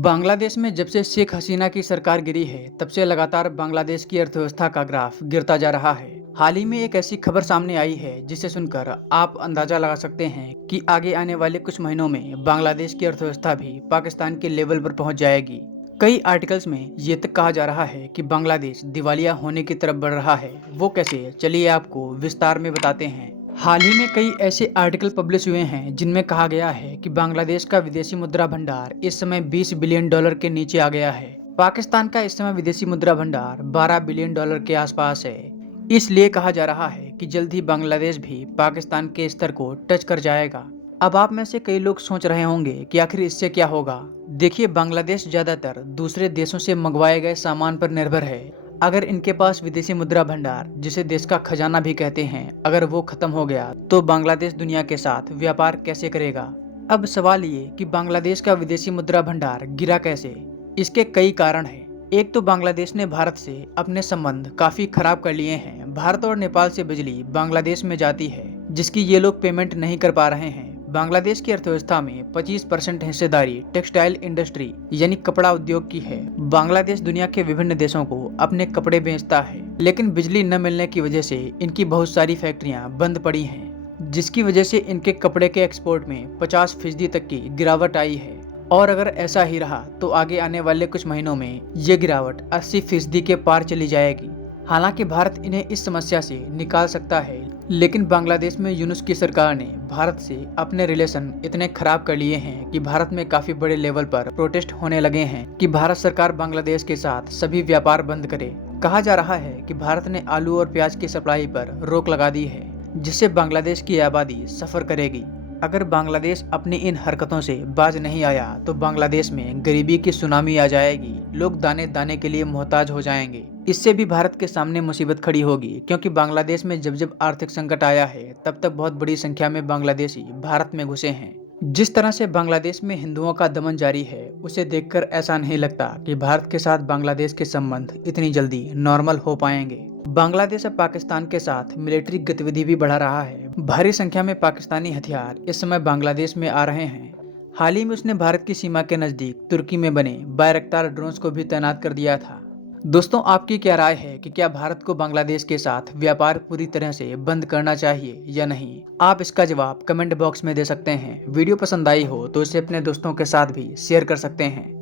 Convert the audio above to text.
बांग्लादेश में जब से शेख हसीना की सरकार गिरी है, तब से लगातार बांग्लादेश की अर्थव्यवस्था का ग्राफ गिरता जा रहा है। हाल ही में एक ऐसी खबर सामने आई है जिसे सुनकर आप अंदाजा लगा सकते हैं कि आगे आने वाले कुछ महीनों में बांग्लादेश की अर्थव्यवस्था भी पाकिस्तान के लेवल पर पहुंच जाएगी। कई आर्टिकल्स में ये तक कहा जा रहा है कि बांग्लादेश दिवालिया होने की तरफ बढ़ रहा है। वो कैसे, चलिए आपको विस्तार में बताते हैं। हाल ही में कई ऐसे आर्टिकल पब्लिश हुए हैं जिनमें कहा गया है कि बांग्लादेश का विदेशी मुद्रा भंडार इस समय 20 बिलियन डॉलर के नीचे आ गया है। पाकिस्तान का इस समय विदेशी मुद्रा भंडार 12 बिलियन डॉलर के आसपास है। इसलिए कहा जा रहा है कि जल्द ही बांग्लादेश भी पाकिस्तान के स्तर को टच कर जाएगा। अब आप में से कई लोग सोच रहे होंगे कि आखिर इससे क्या होगा। देखिए, बांग्लादेश ज्यादातर दूसरे देशों से मंगवाए गए सामान पर निर्भर है। अगर इनके पास विदेशी मुद्रा भंडार, जिसे देश का खजाना भी कहते हैं, अगर वो खत्म हो गया तो बांग्लादेश दुनिया के साथ व्यापार कैसे करेगा। अब सवाल ये कि बांग्लादेश का विदेशी मुद्रा भंडार गिरा कैसे। इसके कई कारण हैं। एक तो बांग्लादेश ने भारत से अपने संबंध काफी खराब कर लिए हैं। भारत और नेपाल से बिजली बांग्लादेश में जाती है, जिसकी ये लोग पेमेंट नहीं कर पा रहे हैं। बांग्लादेश की अर्थव्यवस्था में 25% हिस्सेदारी टेक्सटाइल इंडस्ट्री यानी कपड़ा उद्योग की है। बांग्लादेश दुनिया के विभिन्न देशों को अपने कपड़े बेचता है, लेकिन बिजली न मिलने की वजह से इनकी बहुत सारी फैक्ट्रियां बंद पड़ी हैं, जिसकी वजह से इनके कपड़े के एक्सपोर्ट में 50% तक की गिरावट आई है। और अगर ऐसा ही रहा तो आगे आने वाले कुछ महीनों में ये गिरावट 80% के पार चली जाएगी। हालांकि भारत इन्हें इस समस्या से निकाल सकता है, लेकिन बांग्लादेश में यूनुस की सरकार ने भारत से अपने रिलेशन इतने खराब कर लिए हैं कि भारत में काफी बड़े लेवल पर प्रोटेस्ट होने लगे हैं कि भारत सरकार बांग्लादेश के साथ सभी व्यापार बंद करे। कहा जा रहा है कि भारत ने आलू और प्याज की सप्लाई पर रोक लगा दी है, जिससे बांग्लादेश की आबादी सफर करेगी। अगर बांग्लादेश अपनी इन हरकतों से बाज नहीं आया तो बांग्लादेश में गरीबी की सुनामी आ जाएगी। लोग दाने दाने के लिए मोहताज हो जाएंगे। इससे भी भारत के सामने मुसीबत खड़ी होगी, क्योंकि बांग्लादेश में जब जब आर्थिक संकट आया है तब तक बहुत बड़ी संख्या में बांग्लादेशी भारत में घुसे हैं। जिस तरह से बांग्लादेश में हिंदुओं का दमन जारी है, उसे देखकर ऐसा नहीं लगता कि भारत के साथ बांग्लादेश के संबंध इतनी जल्दी नॉर्मल हो पाएंगे। बांग्लादेश अब पाकिस्तान के साथ मिलिट्री गतिविधि भी बढ़ा रहा है। भारी संख्या में पाकिस्तानी हथियार इस समय बांग्लादेश में आ रहे हैं। हाल ही में उसने भारत की सीमा के नजदीक तुर्की में बने बायरक्तार ड्रोन्स को भी तैनात कर दिया था। दोस्तों, आपकी क्या राय है कि क्या भारत को बांग्लादेश के साथ व्यापार पूरी तरह से बंद करना चाहिए या नहीं? आप इसका जवाब कमेंट बॉक्स में दे सकते हैं। वीडियो पसंद आई हो तो इसे अपने दोस्तों के साथ भी शेयर कर सकते हैं।